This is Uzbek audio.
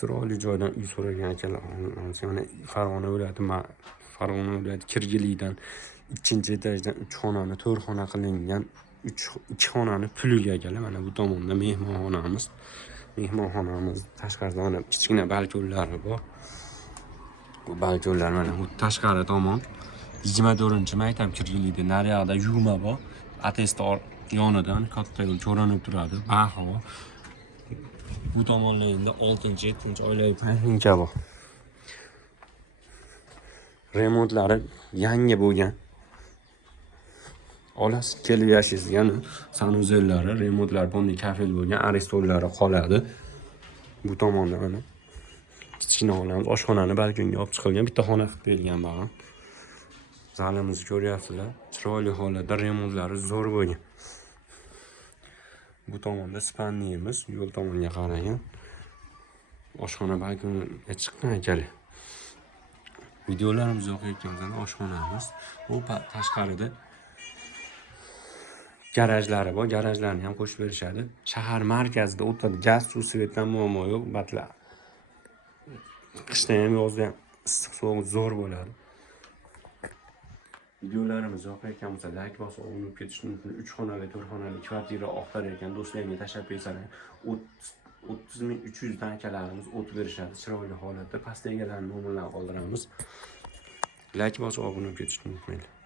chiroyli joydan uy so'ragan akalarimiz, mana Farg'ona viloyati Kirgiliydan 2-etajdan 3 xonani 4 xona qilingan 2 xonani puliga akalar. Mana bu tomonda mehmonxonamiz tashqarida mana kichkina balkonlari bor. Bu balkonlar mana bu tashqari tomon 24-maktab Kirgiliyda naryoqda yuma bor. Attestor yonidan katta yo'l ko'rinib turadi. Baho. Bu tomonlarda 6-7 oilaviy poliklinika bor. Remontlari yangi bo'lgan. Olasiz kelib yashaysiz, sanuzellari, remontlar bunday kafel bo'lgan, aristollari qoladi. Bu tomonda mana kichkina xonamiz, oshxonani balkonga olib chiqilgan, bitta xona qilib berilgan bag'am. Zalimizni ko'ryapsizlar. Chiroyli holatda remontlari zo'r bo'lgan. Bu tomonda spanniyimiz, yo'l tomonga qaragan. Oshxona balkonga chiqqan akalar. Videolarimiz yoqayotgan oshxonamiz. Bu tashqarida garajlari bor. Garajlarni ham qo'shib berishadi. Shahar markazida o'tadi. Gaz, suv, svetdan muammo yo'q. Batla. Qishda ham, yozda ham issiq sovuq zo'r bo'ladi. Videolarimiz yoqayotgan bo'lsa, like bosib, obuna bo'lib ketishni unutmang. 3 xonali, 4 xonali kvartira oqtarayotgan do'stlarimga tashlab bersalar, 30.300 dan akalarimiz o't berishadi. Chiroyli holatda pastda egalarning nomerlarini qoldiramiz. Like bosib, obuna bo'lib ketishni unutmanglar.